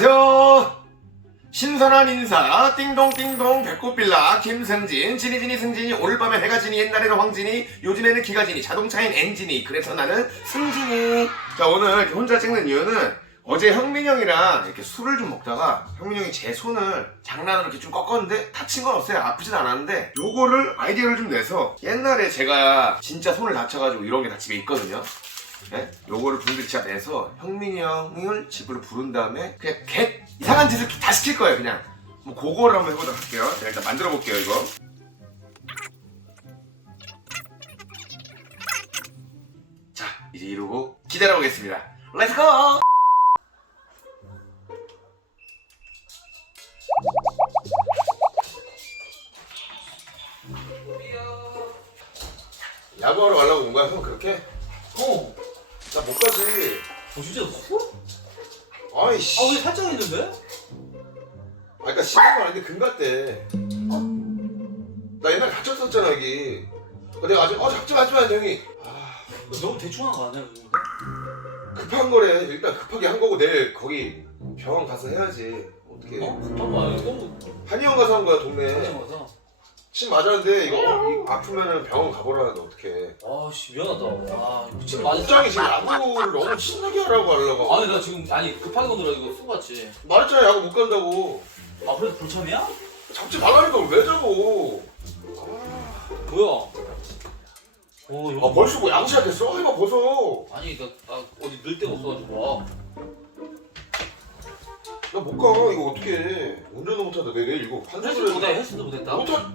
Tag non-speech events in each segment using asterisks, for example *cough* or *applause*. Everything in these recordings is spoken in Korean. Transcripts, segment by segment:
안녕하세요. 신선한 인사. 띵동띵동 배꼽빌라 김승진 지니지니 승진이 오늘 밤에 해가 지니 옛날에는 황진이 요즘에는 기가 지니 자동차엔 엔진이. 그래서 나는 승진이. 자 오늘 혼자 찍는 이유는 어제 형민 형이랑 이렇게 술을 좀 먹다가 형민 형이 제 손을 장난으로 이렇게 좀 꺾었는데 다친 건 없어요. 아프진 않았는데 요거를 아이디어를 좀 내서 옛날에 제가 진짜 손을 다쳐가지고 이런 게 다 집에 있거든요 예? 요거를 분들이 진짜 내서 형민이 형을 집으로 부른 다음에 그냥 개 이상한 짓을 다 시킬 거예요 그냥. 뭐 그거를 한번 해보도록 할게요. 제가 일단 만들어 볼게요 이거. 자 이제 이러고 기다려 보겠습니다. 렛츠고 야구하러 가려고 온 거야 형? 그렇게? 어. 나못 가지 어 진짜 어? 아이 씨 아 왜 살짝 있는데? 아, 그니까 시간 아닌데 금 갔대. 나 옛날에 다쳤었잖아, 여기. 어, 내가 아직, 어, 잡지 마지 마, 형이. 아, 너무 대충 한거 아니야? 이거? 급한 거래. 일단 급하게 한 거고, 내일 거기 병원 가서 해야지. 어떻게. 어? 잠깐만 너무 한의원 가서 한 거야, 동네. 대충 와서 침 맞았는데, 이거 이- 아프면은 병원 가보라는데, 어떡해. 아씨 미안하다 아 이거 지금 많이 국장이 지금 야구를 너무 신나게 하라고 하려고. 아니 나 지금 아니 급하게 건드려 이거 쏘 같지 말했잖아, 야구 못 간다고. 아 그래도 불참이야? 잡지 말라니까 왜 잡어. 뭐야 어 아, 벌써 뭐 야구 시작했어? 해봐, 벗어. 아니 나, 나 어디 늘 데가 없어가지고 와나못 가. 이거 어떻게 운전도 못하다. 내 내일 이거 헬스도 환자를 못해 헬스도 못했다 못하.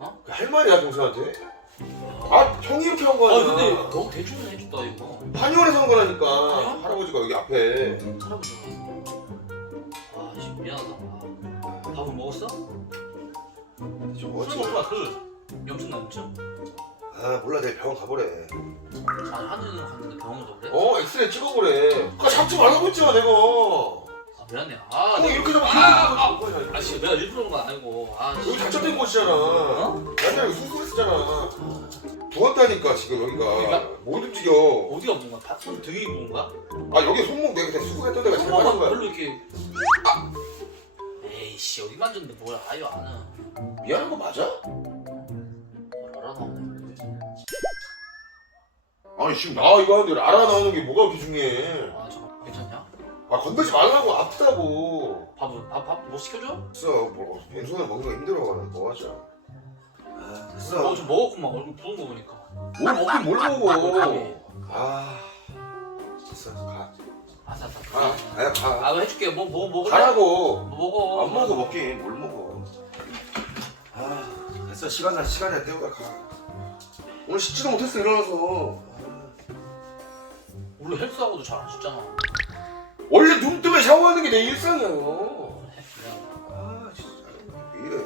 어? 할 말이야 동생한테. 아 형이 이렇게 한 거야. 아 근데 너무 대충 해줬다 이거 한의원에서 한 거라니까. 할아버지가 여기 앞에. 할아버지 아 씨 미안하다 아, 밥은 먹었어? 저거 술 마술 염증 나 염증? 아 몰라 내일 병원 가보래. 아니 한의원 갔는데 병원 가 그래? 어 엑스레이 찍어보래. 아 잡지 말라고 했잖아 내가. 어아 미안해 아 내가 이렇게 잡으면 아, 그렇게 잡는 거야. 아, 씨, 내가 일부러 그런 건 아니고. 아, 여기 씨. 다쳤던 곳이잖아. 어? 옛날에 여기 수술했었잖아. 부었다니까 지금 여기가 여기가? 못 움직여. 어디가 뭔가 파- 손 등이 뭔가? 아 여기 손목 내가 그때 수술했던 데가 제일 손목은 많은 거야. 별로 이렇게. 에이씨 어디 만졌는데 뭐야? 아유 안 해. 미안한 거 맞아? 알아 나오네. 아니 지금 나 이거 하는데 알아 나오는 게 뭐가 그렇게 중요해? 아 잠깐 괜찮냐? 아 건들지 말라고 아프다고. 밥은 밥밥뭐 시켜줘? 됐어 뭐 왼손에 먹는 거 힘들어 뭐 하자. 아 됐어. 어좀 먹었구만 얼굴 부은 거 보니까. 뭘 먹긴 뭘 먹어. 아니. 아 됐어 가. 아싸 가. 아싸. 가야 가. 아뭐 해줄게 뭐 뭐 먹을래? 가라고. 뭐 먹어? 안 먹어 먹긴 뭘 먹어. 아 됐어 시간이야 시간이야 때우다 가. 오늘 씻지도 못했어 일어나서. 원래 헬스하고도 잘 안 씻잖아. 원래 눈 뜨면 샤워하는 게 내 일상이에요. 그냥. 아 진짜 왜 이래.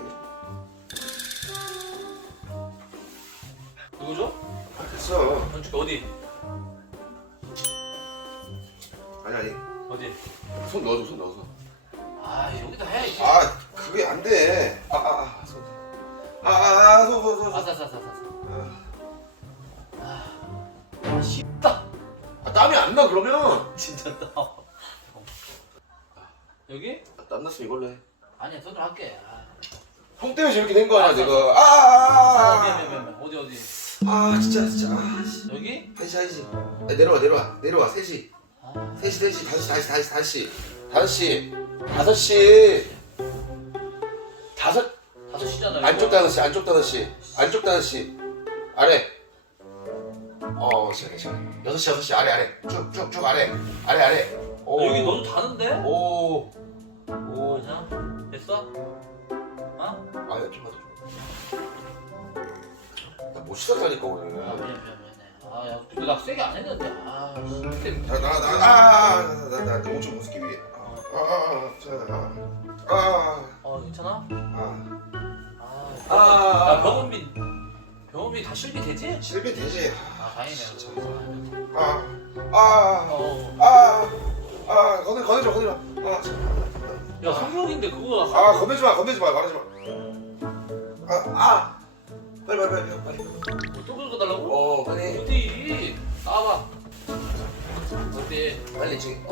누구죠? 아 됐어. 건축 어디? 아니 아니 어디? 손 넣어줘 손 넣어서. 아 여기다 해. 아 그게 안 돼. 아아아 손. 아아손 손 손. 아싸 아싸 아싸 아싸. 아, 아 쉽다. 아, 땀이 안 나 그러면. 진짜 나. 여기? 아, 땀 났으면 이걸로 해. 아니야 손으로 할게. 아, 형 때문에 이렇게 된 거 아니야 내가. 아 미안 아아아. 미안 미안. 어디 어디? 아 진짜 진짜. 아 씨. 여기? 한시 한시. 야, 내려와 내려와 내려와 셋이. 아, 셋이 셋이 다시 다시 다시 다시 다섯 시 다섯 시 다섯 다섯 시잖아. 안쪽 다섯 시 안쪽 다섯 시 안쪽 다섯 시 아래 어 시작해 시작해 여섯 시 여섯 시 아래 아래 쭉쭉쭉 아래 아래 아래 오 여기 너도 다는데? 오오 뭐냐? 됐어? 어? 아, 야, 좀 봐도 나못 씻었다니까 아 오늘 미안 미안 미안해. 아 야 근데 나 세게 안 했는데. 아 그때 나나나나 나 나 옷좀 벗기 위해 아 아아아아 어 괜찮아? 아, 아. 아 병원비 병원비 다 실비 되지? 실비 되지 아 다행이네. 아아아 아 어. 아, 건들 건들지 마 건들지 마 야 성룡인데 그거 아, 아 건들지 마 건들지 마 말하지 마 아 아 빨리 빨리 빨리 빨리 뭐또 긁어달라고? 어 빨리 어디? 나와봐. 어디? 빨리 지금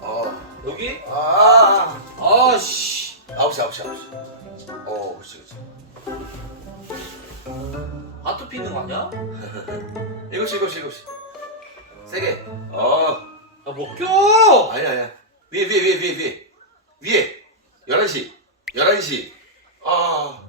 어 아, 여기? 아, 아씨. 아홉 시, 아홉 시, 아홉 시. 어, 그렇지, 그렇지. 아토피 있는 거 아니야? *laughs* 일곱 시, 일곱 시, 일곱 시. 세게. 어, 야 먹겨. 아니야, 아니야. 위에, 위에, 위에, 위에, 위에. 위에. 열한 시, 열한 시. 아.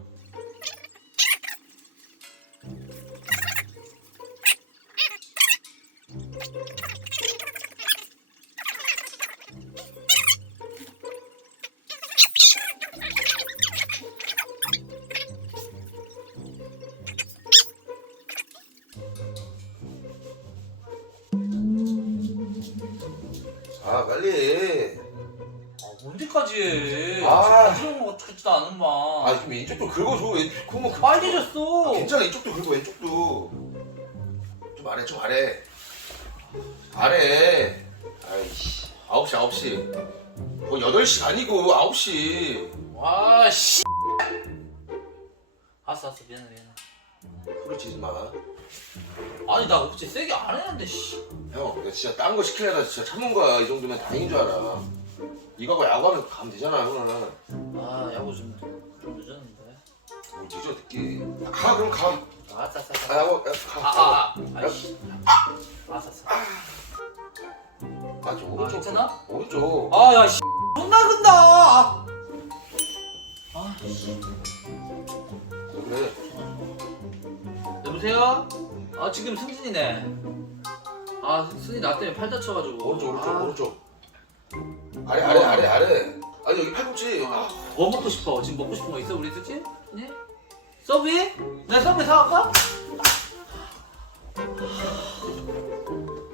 아, 빨리. 아 언제까지 해? 아. 부지런 거 같지도 않은 마. 아, 그럼 이쪽도 긁어줘. 왼쪽, 그러면 그- 빨개졌어. 아, 괜찮아 이쪽도 그리고 왼쪽도 좀 아래 좀 아래 아래 아이씨 9시 9시 뭐 8시 아니고 9시 와 씨. 알았어 알았어 미안해 미안해. 치지 마형 아니 나 어제 세게 안 했는데 씨. 내가 진짜 딴 거 시키려다 진짜 참은 거야 이 정도면 다행인 줄 알아 이거 하고 야구하면 가면 되잖아 형은 아 야구 좀, 좀 늦었는데. 뭐 늦어 늦기 가 그럼 가 알았어. 아, 야구 야, 가 아아 아. 아이씨. 알았어 알았어. 맞아 아 오른쪽 괜찮아? 오른쪽 아야 씨. 존나 근다. 아 씨. 그래 여보세요? 아 지금 승진이네. 아 승진이 나 때문에 팔 다쳐가지고. 오른쪽 오른쪽 아, 오른쪽 아래 아래 아래 아래 아니 여기 팔꿈치 아. 뭐 먹고 싶어? 지금 먹고 싶은 거 있어 우리 승진? 네? 서브웨이? 나 서브웨이 사갈까?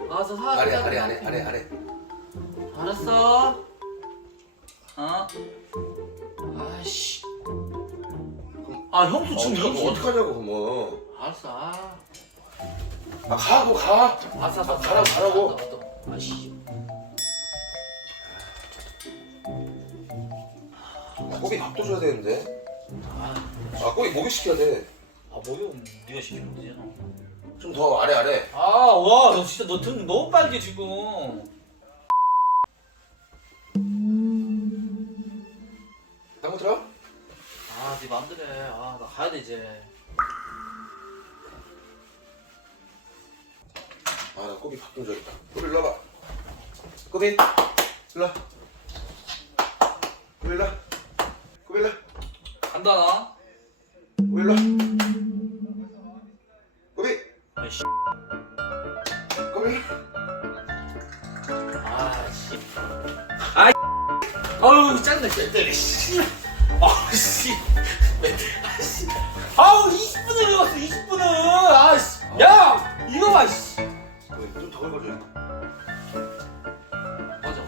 알았어 사갈게. 아래 아래 아래 아래 아래 알았어. 어? 아이씨. 아 형도 지금 어떡하, 이거 어떡하냐고 그러면 알았어. 아. 아 가고 가 알았어 알았어. 가라고, 가라고. 아이씨. 아, 꼬비 밥도 줘야 되는데 아, 아 꼬비 목욕 시켜야 돼좀 아 뭐요? 네가 시키면 되잖아. 더 아래 아래 아, 와, 너 진짜 너 등 너무 빨개 지금. 딴거 들어? 아, 네 맘대로 해. 아, 나 가야 돼 이제. 아 나 꼬비 밥 좀 줘야겠다 꼬비 일로 와봐 꼬비 일로 와 꼬비 일로 와 꼬비 일로 와 간다 나. 꼬비 일로 와 꼬비 아이씨. 꼬비 일로 와 아, 씨. 아, 아유, 짠다 진짜. 씨. 아, 씨. 아, 씨. 아우, 20분을 읽었어, 20분을. 아, 씨. 야, 이거 봐, 씨. 긁어줘 맞아.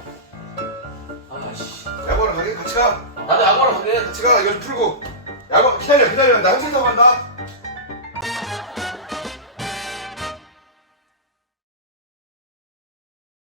아, 씨. 야구하러 가게? 같이 가. 나도 야구하러 가게 같이 가. 이거 풀고. 야구 기다려 기다려. 나 형식 타고 간다